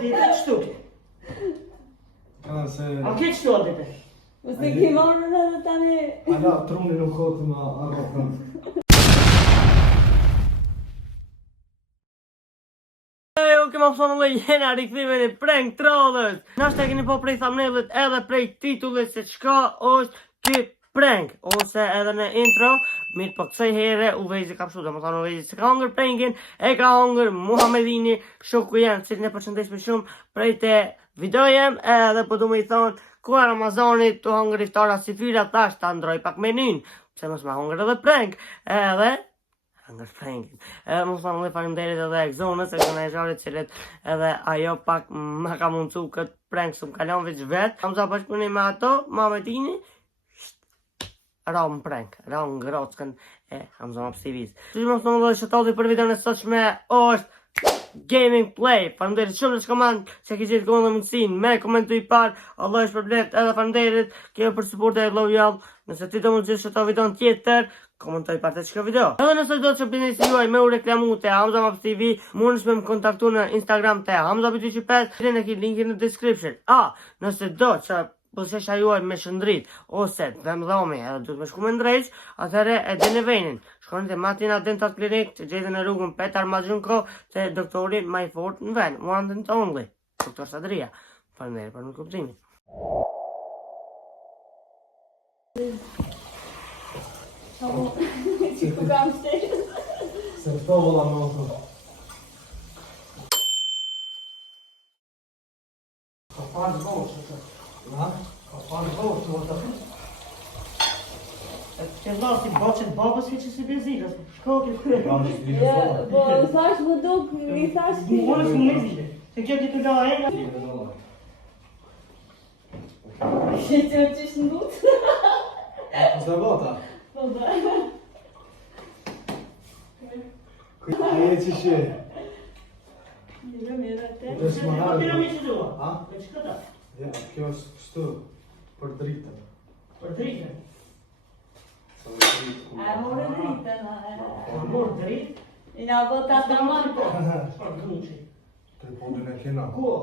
dite qëtu. A ke qëtu a dite? Mos e ke marrë edhe tani. Ala, truni nuk kotë ma arrokën. Ejo, kema pësonë dhe jena rikëthime në prank trollers. Nashtë e keni po prej thumbnailit edhe prej titullit se qka është ky prank. Ose edhe në intro, mirë po kësaj here u vejzi ka pështu, dhe më thonë u vejzi se ka hongër prankin, e ka hongër Muhamedini, shoku janë, cilin e përqëndesh me shumë prej te videojem, edhe po du me I thonë, ku e Ramazanit të hongër iftara si fyra, thash ta ndroj pak menyn, pse mos ma hongër edhe prank, edhe hongër prankin. Më thonë dhe faleminderit edhe Exonës, e këna e zharit cilet edhe ajo pak ma ka mundcu këtë prank së më kalon veç vetë. Hamza bashkëpuni me ato, Muhamedini, Ram prank, ram ngrockën e Hamza Maps TV-s. Që më thonë dhe shëtati për videon e sotshme është Gaming Play. Faleminderit shumë në shkoman që ki gjithë kohën dhe mundësin me komentu I par. Allah është përblet edhe faleminderit kjo për supporte e love y'all. Nëse ti do mund gjithë shëto videon tjetër, komentoj parte qëka video. Edhe nëse do të biznes juaj me u reklamu të Hamza Maps TV, mund me më kontaktu në Instagram të Hamza B25, në ki linkin në description. Nëse do që pësesha juaj me shëndrit, ose dhe më dhomi, edhe du të me shku me ndrejq, atëre e dhe në venin. Shkoni të Matina Dental Clinic, të gjithë në rrugën Petar Mazhunko, të doktorin my fort në ven, one and only, doktor Sadria. Faleminderit për në kuptimin. Që ku kam shtetë? Se këto vola më otër. Ka parë bosh, Ha? ka parë bosh, të vëtë. Që zdo si boqet babës që si bezirës, shko këtë. Po, thash më duk, mi thash ki. Unë s'mu me zile, se kjo ti të la e nga. Që të qish në dutë? Zë vota? Po da. E që shë? Mira te. Dhe shë më Po harë. kena me që dua. Ha? Me që këta? Ja, kjo është kështu, për dritën. Për dritën. A more dritën, A morë dritë? I nga bota të marë. Shfarë gënuqi? Tripodin e kena. Ku?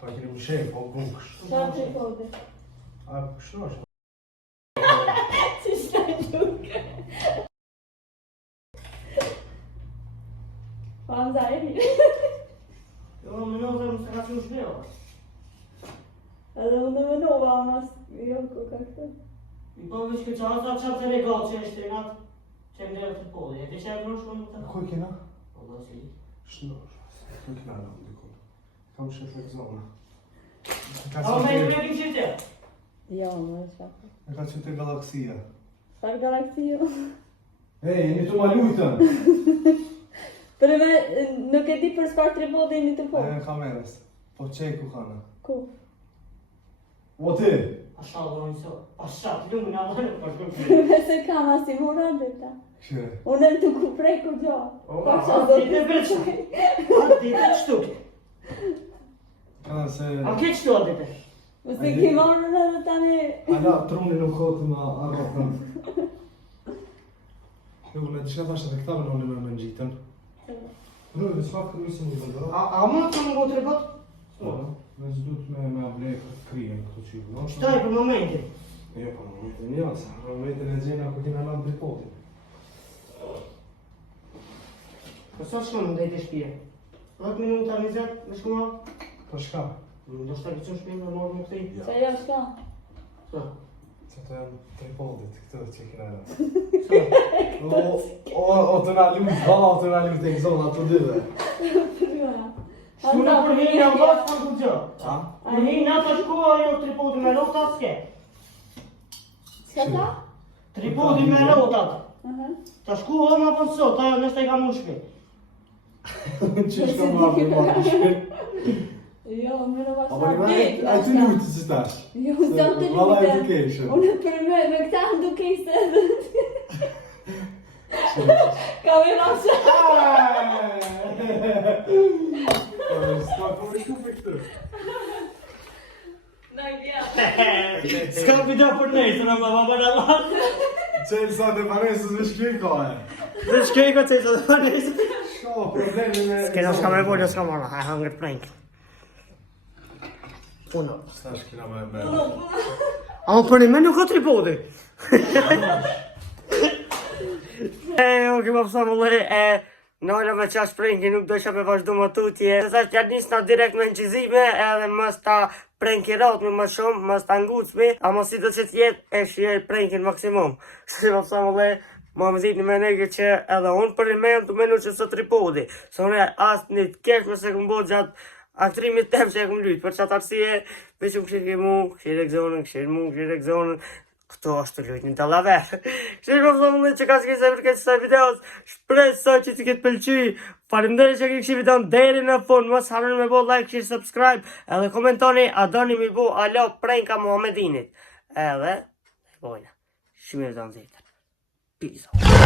Pa keni më shef, po buksh. Qa të kode? A, kështu është. Që shta gjuke? Pa më zajri. Jo, më në dhe më se ka që më shmeo. Edhe unë me nova, unë jo ku ka këtë. I po vëq këtë qanë, sa të regal që e shtenat, që e mderë të podi. E të që e vërë shumë të... Ku e kena? Allah si. Shno, ku e kena në ndikon. Kam shef e këzona. A me e me kim qëtë? Jo, më është fakë. E ka qëtë e galaksia. Farë galaksio. Ej, jeni të ma lujtën! Për me, nuk e di për s'par tripode i një të po. E kamerës. Po qej ku kana? Ku? O ti! A shalë dhe nëjëso. A shalë, të lumë në alërë për shumë. Nëse kam asi mora dhe ta. Këshire. Unë në të ku prej ku gjo. A dite breqë. A dite qëtu. Kana se... A ke qëtu a dite? Mos e ke marrë edhe tani. Ala, truni nuk kotë ma arrokën. Jo, me të shka thashtë dhe këta më nëni me gjitën. Nuk, dhe s'fakt të misë një bëndë. A mund të më go të rebat? Me zdut me ablej këtë kryen këtu qivë, no? Qëtaj për momentin. Jo, për momentin njësa. Për momentin e gjena ku kina lanë tripotin. Për sa shkonë në dejtë e shpje? 10 minuta, 20, me shkuma? Për shka? Do shta këtë shpje me morë më këti? Se jo shka. Sa? Që të janë tripodit, këtë që kina lanë. Sa? O të na lutë, o të na lutë e këzona të dyve. Shkuna për hinë a vazë për të gjë. Ha? Për hinë ato shkoa jo tripodi me rota s'ke. Qka ta? Tripodi me rotat. Ta shkoa ma për sot, ajo nështë e ka mu shpi. Që shka ma për ma për shpil? Jo, më në A vasa për a të lujtë si tash? Jo, se o të Vala lujtë. education. Unë për me këta duke I se dhe. Ka me rasha. S'ka për shku për këtë. Në gja. S'ka video për nejtë, në më baba në latë. Qelë sa të panesës me shkjej ka e. Dhe shkej ka të të nejtë. Shka problemi me... S'ka me bojnë, s'ka marrë, I hungry prank. Uno. Stash kina me... A për një me nuk ka tripodi. Ok, më pësa më le, Nola me qash prenki nuk dojsha me vazhdu më tutje. Se sa që nis na direkt me nqizime edhe mës ta prenki raut më shumë, mës ta ngucmi, a mos i do që t'jet e shjej prenkin maksimum. Se më pësa më le, ma më zitni me nege që edhe unë për një mejnë të menu që së tripodi. Se unë asë një t'kesh me se këmë bo gjatë aktrimit tem që e këmë lytë. Për qatë arsye, veç më këshirë mu, këshirë egzonën, këto është të lujtë një të laver. Shqyrë më pësë mëllë që ka që kësë e përket kësaj videos. Shpresoj që të këtë pëlqy. Faleminderit që këtë këshirë videon deri në fund. Mos harroni me bo like, share, subscribe. Edhe komentoni a doni mi bo alo pranka Muhammedinit. Edhe, bojna. Shumë e zonë zitër. Peace out.